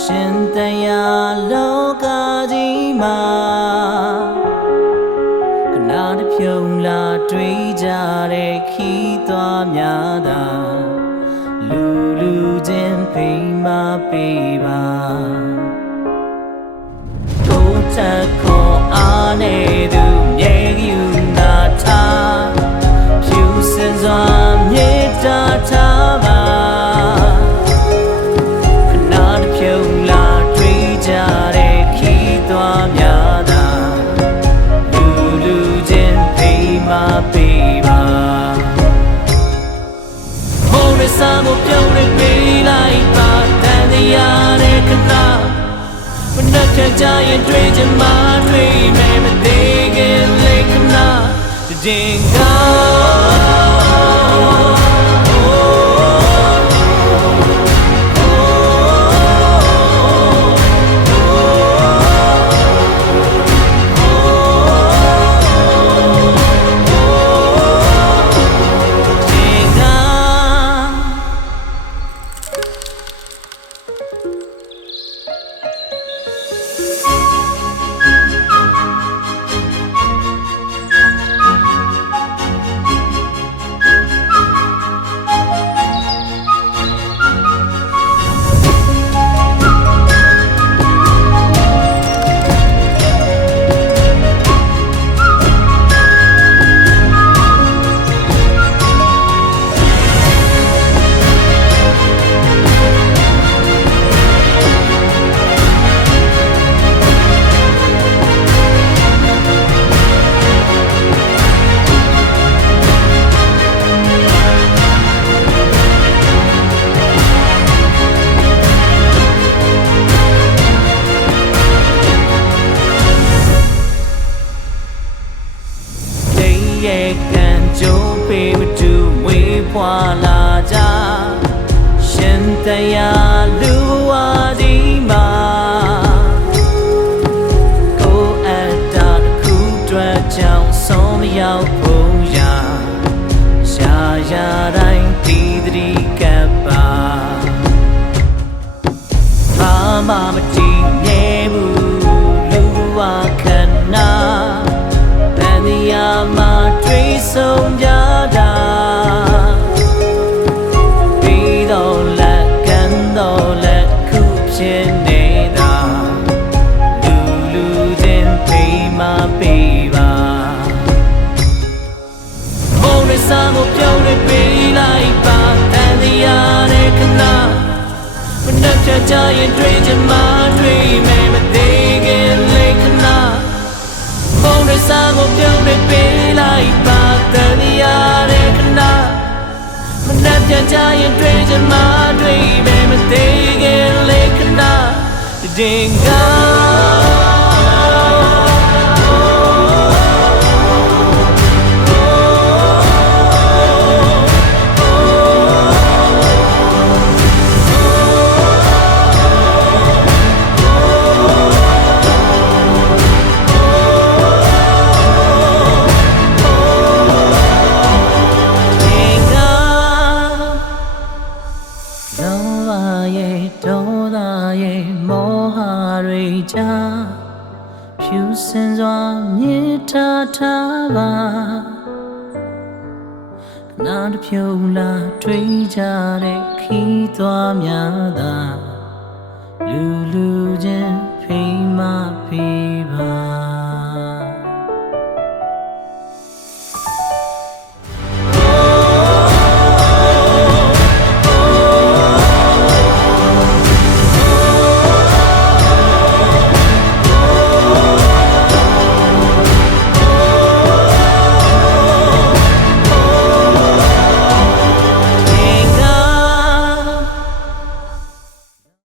ရှင်တရားလောကကြီးမှာခနာတဖြုံလာတွေ့ကြတဲ့ခီးသွားများသာလူချင်းဖိမ်မပေးပါကိုယ်ချက်ခေါ်အားနေသူမြေယူနာထားဖြူစင်စွာမြေတာထားပါခနာတဖြုံလာတွေ့ကြတဲ့ခီးသွားများသာလူချင်းဖိမ်မပေးပါစာမပြောင်းနဲ့ပေးလိုက်ပါတန်တရားနဲ့ခဏမနှက်ကြရင်တွေ့ချင်မှတွေ့မယ်မသေးခင်လေးခဏတင်ကာရဲ့ကံကြိုးပေးမတူဝေးဖွာလာကြရှင်တရားလူဝါဒီမှာကိုယ်အတ္တတစ်ခုတွေ့ကြောင်းဆုံးမရောက်ဖို့ရာရှာရတိုင်းဒီတိကပ်ပါဘာမှမတည်ငြိမ်ဘူးလူဝါခဏတန်တရားမှာတွေ့ဆုံးကြတာပြီးတော့လက်ကန်းတော့လက်ခုဖြစ်နေတာလူချင်းဖိမပေးပါမုန်းရစာကိုပြောင်းနေပေးလိုက်ပါတန်တရားနဲ့ခဏမနှက်ကြရင်တွေ့ချင်မှတွေ့မယ်မသေးခင်လေးခဏမုန်းရစာကိုပြောင်းနေပေးလိုက်ပါတန်တရားနဲ့ခဏမနှက်ကြရင်တွေ့ချင်မှတွေ့မယ်မသေးခင်လေးခဏတင်ကာဒေါသရဲ့မောဟတွေကြားဖြူစင်စွာမြေထားထားပါနာတဖြုံလာတွေ့ကြတဲ့ခီးသွားများသာ